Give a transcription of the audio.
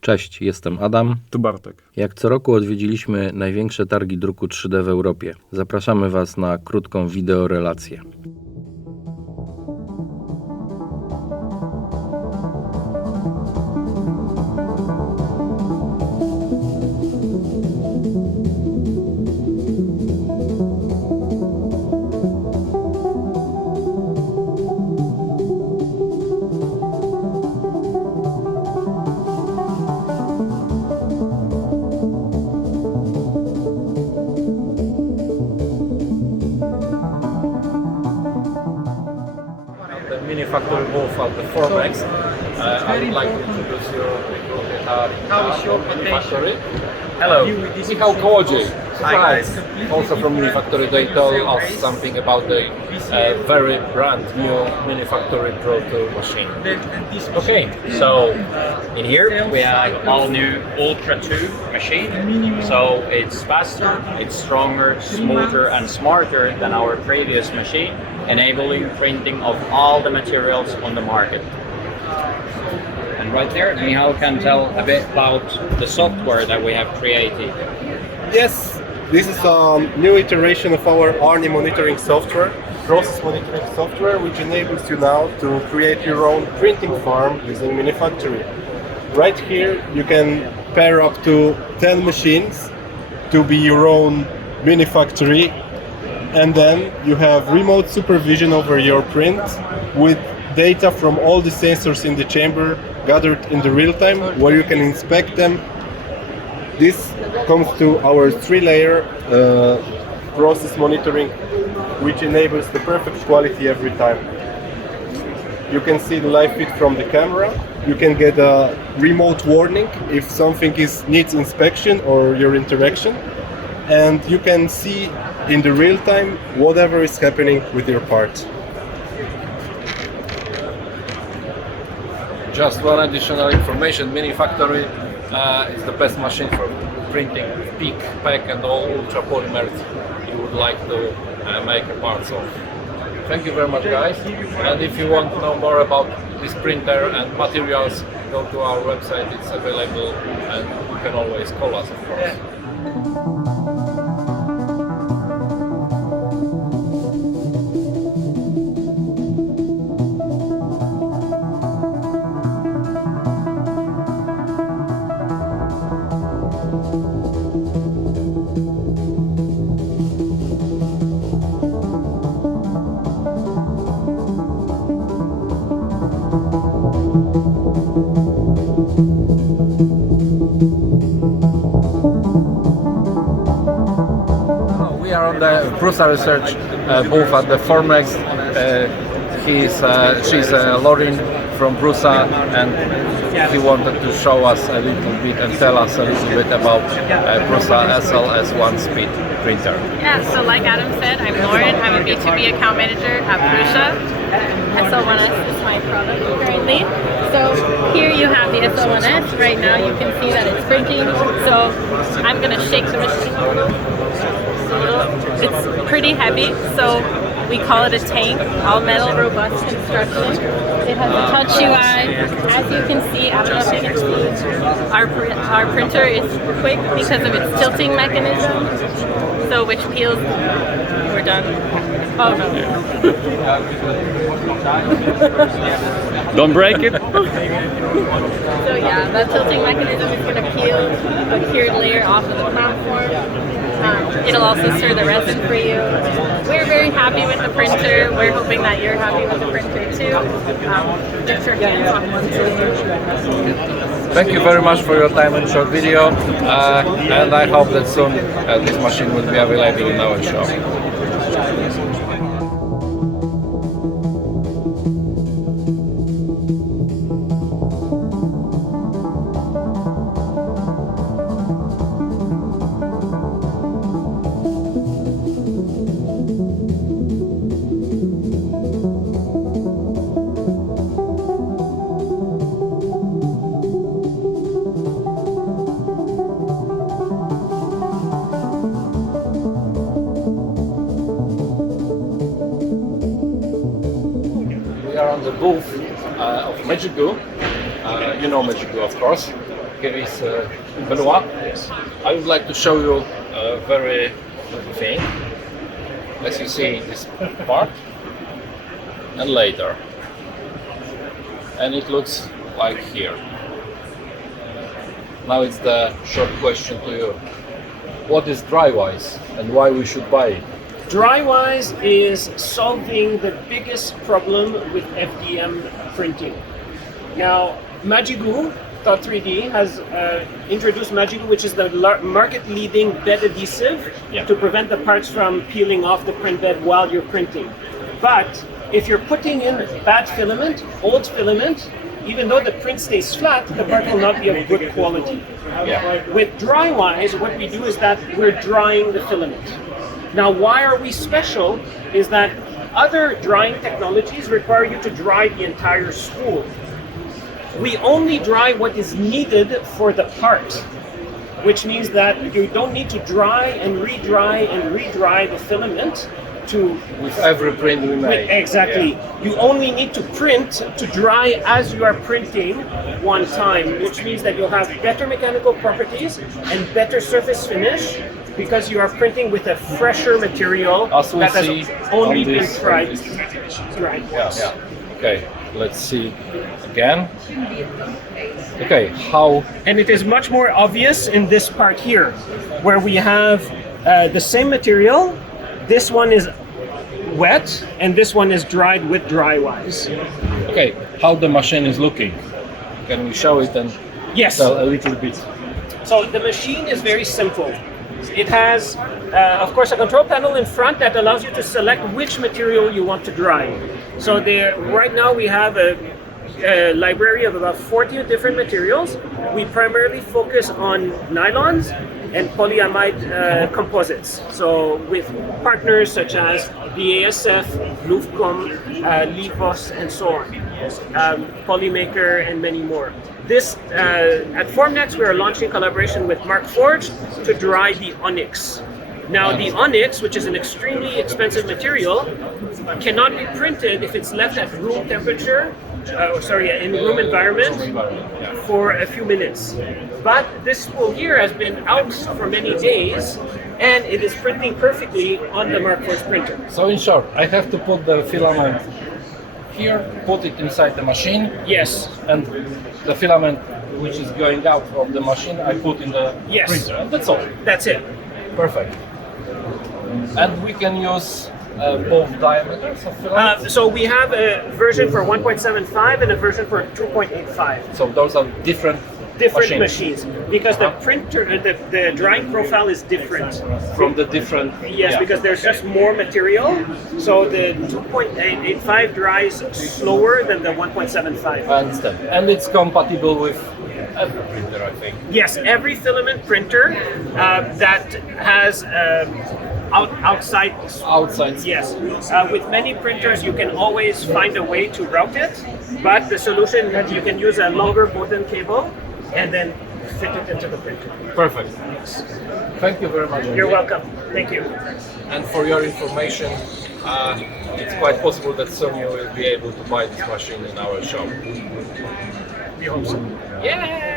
Cześć, jestem Adam. Tu Bartek. Jak co roku odwiedziliśmy największe targi druku 3D w Europie. Zapraszamy Was na krótką wideorelację. The mini factory booth of the Formnext. I would like to introduce you to the mini factory. Hello. Michał Kołodziej. Hi, guys. Also from Mini Factory, they told us something about the very brand new Mini Factory Pro 2 machine. Okay, so in here we have all new Ultra 2 machine. So it's faster, it's stronger, smoother and smarter than our previous machine, enabling printing of all the materials on the market. And right there, Michał can tell a bit about the software that we have created. Yes, this is a new iteration of our ARNI monitoring software, process monitoring software, which enables you now to create your own printing farm using Mini Factory. Right here, you can pair up to 10 machines to be your own Mini Factory, and then you have remote supervision over your print with data from all the sensors in the chamber gathered in the real time, where you can inspect them. This comes to our 3-layer process monitoring, which enables the perfect quality every time. You can see the live feed from the camera. You can get a remote warning if something needs inspection or your interaction, and you can see in the real time whatever is happening with your part. Just one additional information, Mini Factory is the best machine for printing peak, pack and all ultra polymers you would like to make a parts of. Thank you very much, guys, and if you want to know more about this printer and materials, go to our website, it's available, and you can always call us, of course. We are on the Prusa research booth at the Formnext. She's Lauren from Prusa, and he wanted to show us a little bit and tell us a little bit about Prusa SLS1 speed printer. Yeah, so like Adam said, I'm Lauren. I'm a B2B account manager at Prusa. SL1S is my product currently. So here you have the SL1S. Right now you can see that it's printing. So I'm going to shake the machine. It's pretty heavy, so we call it a tank, all metal, robust construction. It has a touch UI. As you can see, I don't know if you can see, our printer is quick because of its tilting mechanism, so which peels. We're done. Oh no. Don't break it. So yeah, that tilting mechanism is going to peel a cured layer off of the prompt form. It'll also stir the resin for you. We're very happy with the printer. We're hoping that you're happy with the printer too. Just your hands on one too. Thank you very much for your time and short video, and I hope that soon this machine will be available in our shop. are on the booth of Magic Goo. You know Magic Goo, of course. Here is Benoit. I would like to show you a very little thing. As you see, this part and later. And it looks like here. Now it's the short question to you. What is Drywise and why we should buy it? Drywise is solving the biggest problem with FDM printing. Now, Magigoo.3D has introduced Magigoo, which is the market-leading bed adhesive to prevent the parts from peeling off the print bed while you're printing. But if you're putting in bad filament, old filament, even though the print stays flat, the part will not be of good quality. With Drywise, what we do is that we're drying the filament. Now, why are we special is that other drying technologies require you to dry the entire spool. We only dry what is needed for the part, which means that you don't need to dry and re-dry the filament with every print we make. Exactly. You only need to print to dry as you are printing one time, which means that you'll have better mechanical properties and better surface finish because you are printing with a fresher material As we that see has only on been this- tried. Right. Yeah. Okay, let's see again. Okay, how? And it is much more obvious in this part here, where we have the same material. This one is wet, and this one is dried with Drywise. Okay, how the machine is looking? Can we show it and Yes. tell a little bit? So the machine is very simple. It has, of course, a control panel in front that allows you to select which material you want to dry. So there, right now we have a library of about 40 different materials. We primarily focus on nylons and polyamide composites. So with partners such as BASF, Lufcom, Livos, and so on, Polymaker, and many more. This at Formnext, we are launching collaboration with Mark Forge to dry the onyx. Now, the onyx, which is an extremely expensive material, cannot be printed if it's left at room temperature, in room environment for a few minutes. But this spool here has been out for many days, and it is printing perfectly on the Mark Forge printer. So in short, I have to put the filament here, put it inside the machine, Yes. and the filament which is going out from the machine, I put in the Yes. printer. And that's all. That's it. Perfect. And we can use both diameters of filament. So we have a version for 1.75 and a version for 2.85. So those are different Machines because the printer, the drying profile is different. from the different. Yes, because there's just more material. So the 2.85 dries slower than the 1.75. I understand. And it's compatible with every printer, I think. Yes, every filament printer that has outside. Yes, with many printers you can always find a way to route it, but the solution that you can use a longer Bowden cable and then fit it into the printer. Perfect. Thank you very much. You're welcome. Thank you. And for your information, it's quite possible that soon you will be able to buy this machine in our shop. We hope so. Yeah.